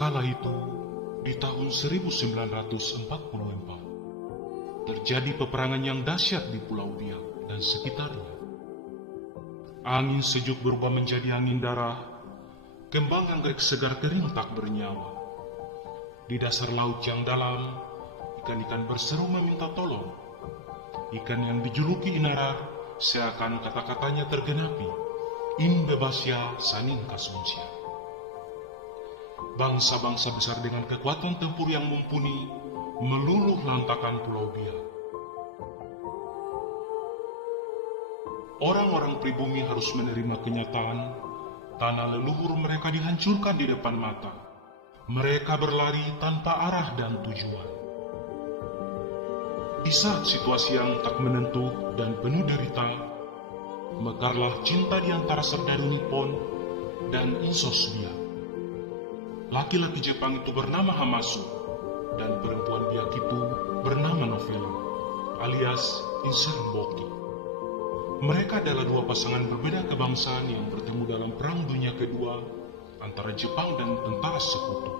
Kala itu, di tahun 1944, terjadi peperangan yang dahsyat di Pulau Biak dan sekitarnya. Angin sejuk berubah menjadi angin darah, kembang anggrek segar kering tak bernyawa. Di dasar laut yang dalam, ikan-ikan berseru meminta tolong. Ikan yang dijuluki Inarar, seakan kata-katanya tergenapi. In bebasya saning kasunsia. Bangsa-bangsa besar dengan kekuatan tempur yang mumpuni meluluh lantakan Pulau Biak. Orang-orang pribumi harus menerima kenyataan tanah leluhur mereka dihancurkan di depan mata. Mereka berlari tanpa arah dan tujuan. Di saat situasi yang tak menentu dan penuh derita, mekarlah cinta di antara serdadu Nippon dan Insos Biak. Laki-laki Jepang itu bernama Hamasu, dan perempuan Biak itu bernama Novela, alias Inserboki. Mereka adalah dua pasangan berbeda kebangsaan yang bertemu dalam Perang Dunia Kedua antara Jepang dan tentara sekutu.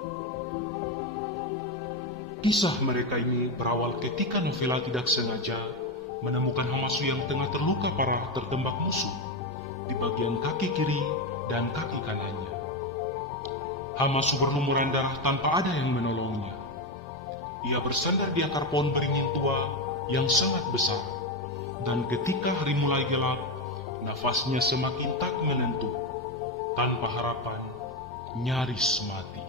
Kisah mereka ini berawal ketika Novela tidak sengaja menemukan Hamasu yang tengah terluka parah tertembak musuh di bagian kaki kiri dan kaki kanannya. Hamasu berlumuran darah tanpa ada yang menolongnya. Ia bersandar di akar pohon beringin tua yang sangat besar, dan ketika hari mulai gelap, nafasnya semakin tak menentu. Tanpa harapan, nyaris mati.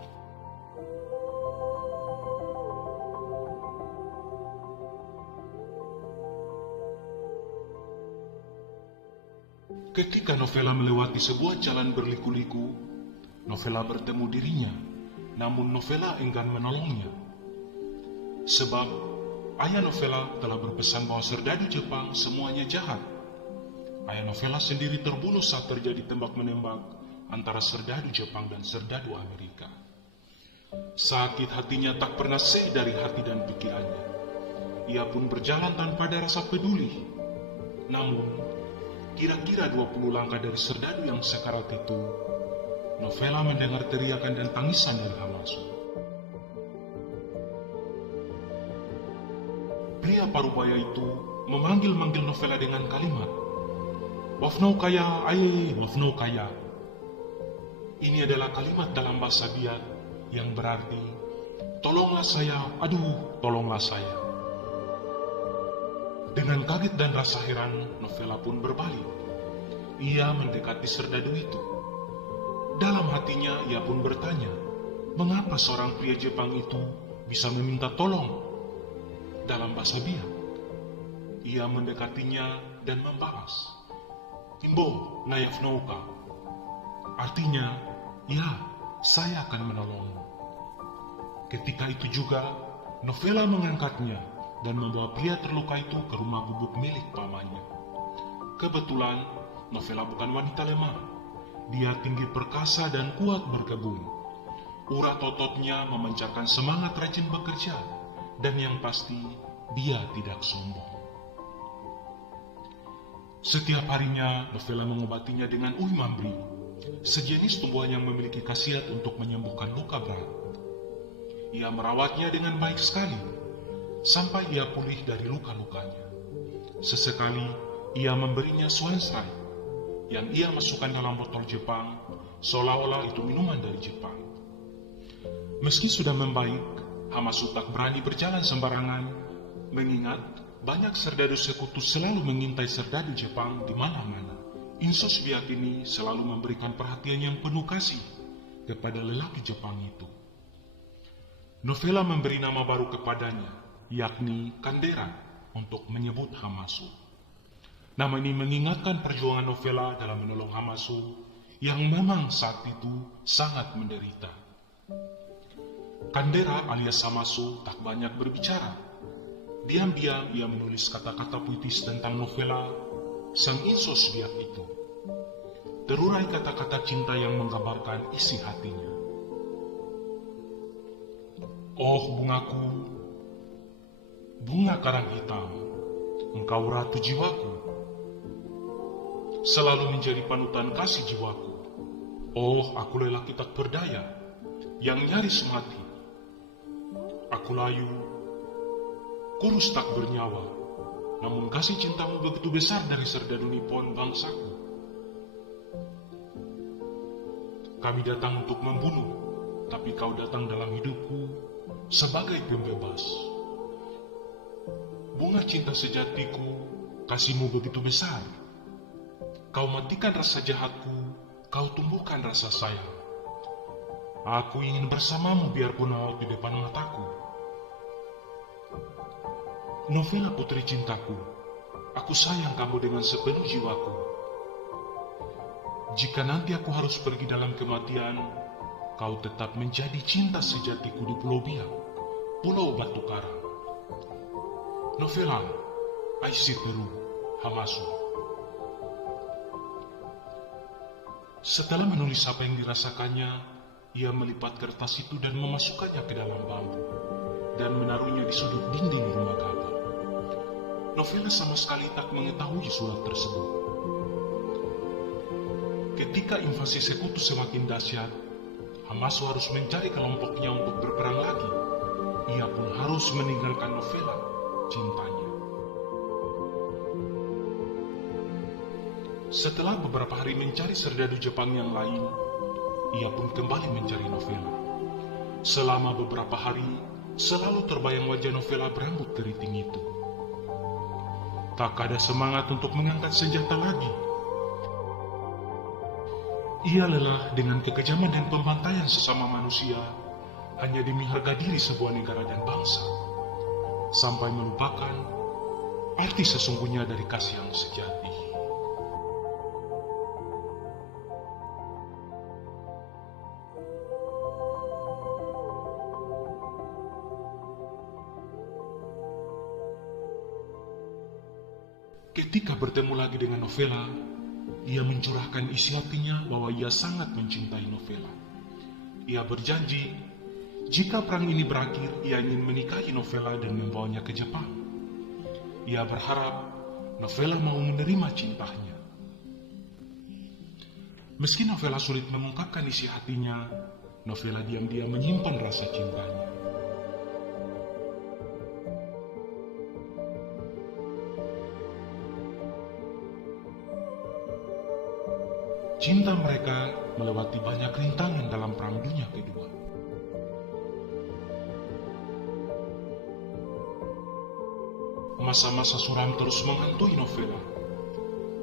Ketika Novela melewati sebuah jalan berliku-liku, Novela bertemu dirinya, namun Novela enggan menolongnya. Sebab ayah Novela telah berpesan bahwa serdadu Jepang semuanya jahat. Ayah Novela sendiri terbunuh saat terjadi tembak-menembak antara serdadu Jepang dan serdadu Amerika. Sakit hatinya tak pernah seh dari hati dan pikirannya. Ia pun berjalan tanpa ada rasa peduli. Namun, kira-kira 20 langkah dari serdadu yang sekarat itu, Novela mendengar teriakan dan tangisan dari Hamasu. Pria parubaya itu memanggil-manggil Novela dengan kalimat, "Wafno kaya, aye, wafno kaya." Ini adalah kalimat dalam bahasa Biak yang berarti, "Tolonglah saya, aduh, tolonglah saya." Dengan kaget dan rasa heran, Novela pun berbalik. Ia mendekati serdadu itu. Dalam hatinya ia pun bertanya, mengapa seorang pria Jepang itu bisa meminta tolong? Dalam bahasa Biak, ia mendekatinya dan membalas, "Imbo, nayaf nouka." Artinya, ya, saya akan menolongmu. Ketika itu juga, Novela mengangkatnya dan membawa pria terluka itu ke rumah gubuk milik pamannya. Kebetulan, Novela bukan wanita lemah. Dia tinggi perkasa dan kuat berkebun. Urat ototnya memancarkan semangat rajin bekerja, dan yang pasti, dia tidak sombong. Setiap harinya, Novela mengobatinya dengan uwi mambri, sejenis tumbuhan yang memiliki khasiat untuk menyembuhkan luka berat. Ia merawatnya dengan baik sekali, sampai ia pulih dari luka-lukanya. Sesekali, ia memberinya swansrai, yang ia masukkan dalam botol Jepang, seolah-olah itu minuman dari Jepang. Meski sudah membaik, Hamasu tak berani berjalan sembarangan, mengingat banyak serdadu sekutu selalu mengintai serdadu Jepang di mana-mana. Insos Biak ini selalu memberikan perhatian yang penuh kasih kepada lelaki Jepang itu. Novela memberi nama baru kepadanya, yakni Kandera, untuk menyebut Hamasu. Nama ini mengingatkan perjuangan Novela dalam menolong Hamasu yang memang saat itu sangat menderita. Kandera alias Hamasu tak banyak berbicara. Diam-diam ia menulis kata-kata puitis tentang Novela, sang Insos Biak itu. Terurai kata-kata cinta yang menggambarkan isi hatinya. "Oh bungaku, bunga karang hitam, engkau ratu jiwaku. Selalu menjadi panutan kasih jiwaku. Oh, aku lelaki tak berdaya, yang nyaris mati. Aku layu, kurus tak bernyawa, namun kasih cintamu begitu besar dari serdadu Nippon bangsaku. Kami datang untuk membunuh, tapi kau datang dalam hidupku sebagai pembebas. Bunga cinta sejatiku, kasihmu begitu besar. Kau matikan rasa jahatku, kau tumbuhkan rasa sayang. Aku ingin bersamamu biarpun maut di depan mataku. Novela putri cintaku, aku sayang kamu dengan sepenuh jiwaku. Jika nanti aku harus pergi dalam kematian, kau tetap menjadi cinta sejatiku di Pulau Biak, Pulau Batu Karang. Novela Aishiteru Hamasu. Setelah menulis apa yang dirasakannya, ia melipat kertas itu dan memasukkannya ke dalam bambu dan menaruhnya di sudut dinding rumah Gaba. Novela sama sekali tak mengetahui surat tersebut. Ketika invasi sekutu semakin dahsyat, Hamasu harus mencari kelompoknya untuk berperang lagi. Ia pun harus meninggalkan Novela, cintanya. Setelah beberapa hari mencari serdadu Jepang yang lain, ia pun kembali mencari Novela. Selama beberapa hari, selalu terbayang wajah Novela berambut keriting itu. Tak ada semangat untuk mengangkat senjata lagi. Ia lelah dengan kekejaman dan pembantaian sesama manusia hanya demi harga diri sebuah negara dan bangsa, sampai melupakan arti sesungguhnya dari kasih yang sejati. Ketika bertemu lagi dengan Novela, ia mencurahkan isi hatinya bahwa ia sangat mencintai Novela. Ia berjanji, jika perang ini berakhir, ia ingin menikahi Novela dan membawanya ke Jepang. Ia berharap Novela mau menerima cintanya. Meski Novela sulit mengungkapkan isi hatinya, Novela diam-diam menyimpan rasa cintanya. Cinta mereka melewati banyak rintangan dalam Perang Dunia Kedua. Masa-masa suram terus menghantui Novela.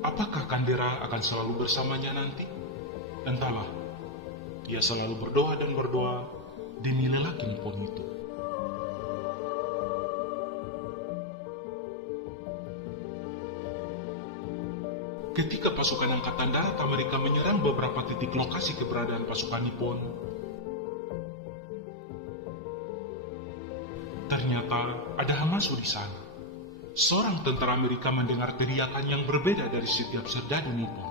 Apakah Kandera akan selalu bersamanya nanti? Entahlah. Ia selalu berdoa dan berdoa demi lelaki Nippon itu. Ketika pasukan Angkatan Darat Amerika menyerang beberapa titik lokasi keberadaan pasukan Nippon, ternyata ada Hamasu di sana. Seorang tentara Amerika mendengar teriakan yang berbeda dari setiap serdadu Nippon.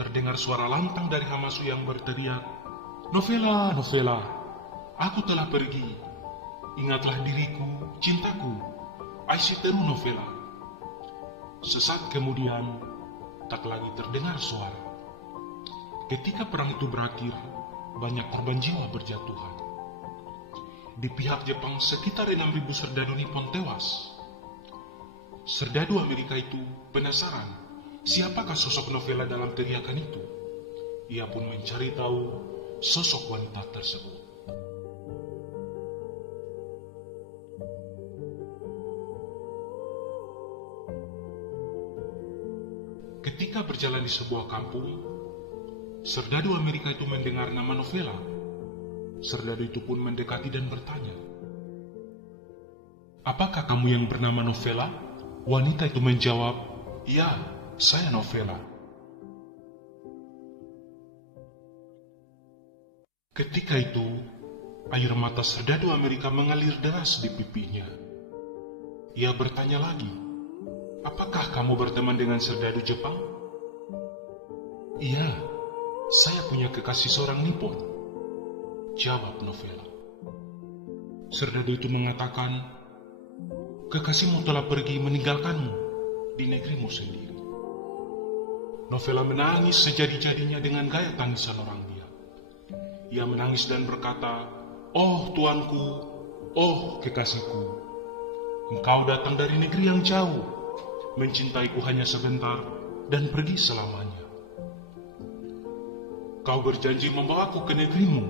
Terdengar suara lantang dari Hamasu yang berteriak, "Novela, Novela, aku telah pergi. Ingatlah diriku, cintaku, Aishiteru Novela." Sesaat kemudian, tak lagi terdengar suara. Ketika perang itu berakhir, banyak korban jiwa berjatuhan. Di pihak Jepang, sekitar 6.000 serdadu Nippon tewas. Serdadu Amerika itu penasaran, siapakah sosok Novela dalam teriakan itu? Ia pun mencari tahu sosok wanita tersebut. Ketika berjalan di sebuah kampung, serdadu Amerika itu mendengar nama Novela. Serdadu itu pun mendekati dan bertanya, "Apakah kamu yang bernama Novela?" Wanita itu menjawab, "Ya, saya Novela." Ketika itu, air mata serdadu Amerika mengalir deras di pipinya. Ia bertanya lagi, "Apakah kamu berteman dengan serdadu Jepang?" "Iya, saya punya kekasih seorang Nippon," jawab Novela. Serdadu itu mengatakan, "Kekasihmu telah pergi meninggalkanmu di negerimu sendiri." Novela menangis sejadi-jadinya dengan gaya tangisan orang dia. Ia menangis dan berkata, "Oh tuanku, oh kekasihku, engkau datang dari negeri yang jauh, mencintaiku hanya sebentar dan pergi selamanya. Kau berjanji membawaku ke negerimu,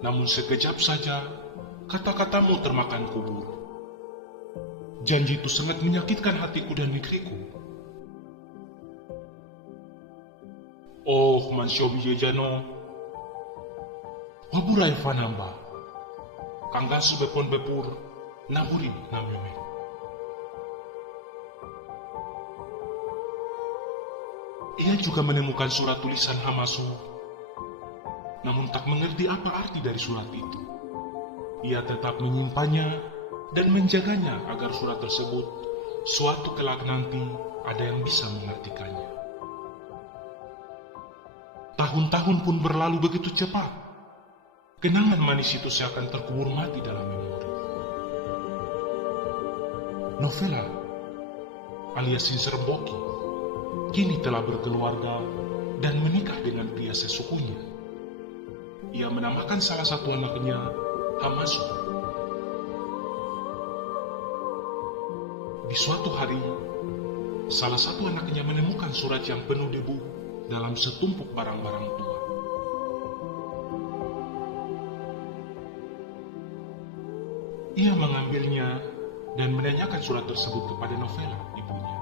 namun sekejap saja kata-katamu termakan kubur. Janji itu sangat menyakitkan hatiku dan negeriku. Oh Manshobi Jejano, waburai fanamba, kanggasu bepon bepur, naburi nameme." Ia juga menemukan surat tulisan Hamasu, namun tak mengerti apa arti dari surat itu. Ia tetap menyimpannya dan menjaganya agar surat tersebut suatu kelak nanti ada yang bisa mengartikannya. Tahun-tahun pun berlalu begitu cepat. Kenangan manis itu seakan terkubur mati dalam memori. Novela alias Sinserboki kini telah berkeluarga dan menikah dengan pria sesukunya. Ia menamakan salah satu anaknya Hamasu. Di suatu hari, salah satu anaknya menemukan surat yang penuh debu dalam setumpuk barang-barang tua. Ia mengambilnya dan menanyakan surat tersebut kepada Novela, ibunya.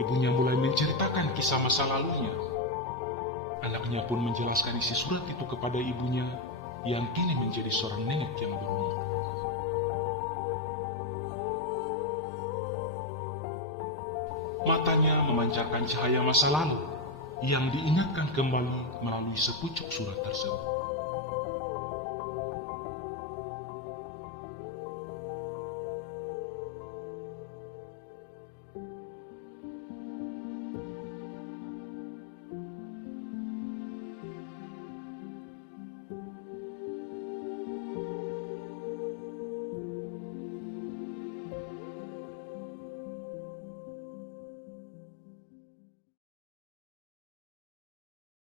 Ibunya mulai menceritakan kisah masa lalunya. Anaknya pun menjelaskan isi surat itu kepada ibunya yang kini menjadi seorang nenek yang berumur. Matanya memancarkan cahaya masa lalu yang diingatkan kembali melalui sepucuk surat tersebut.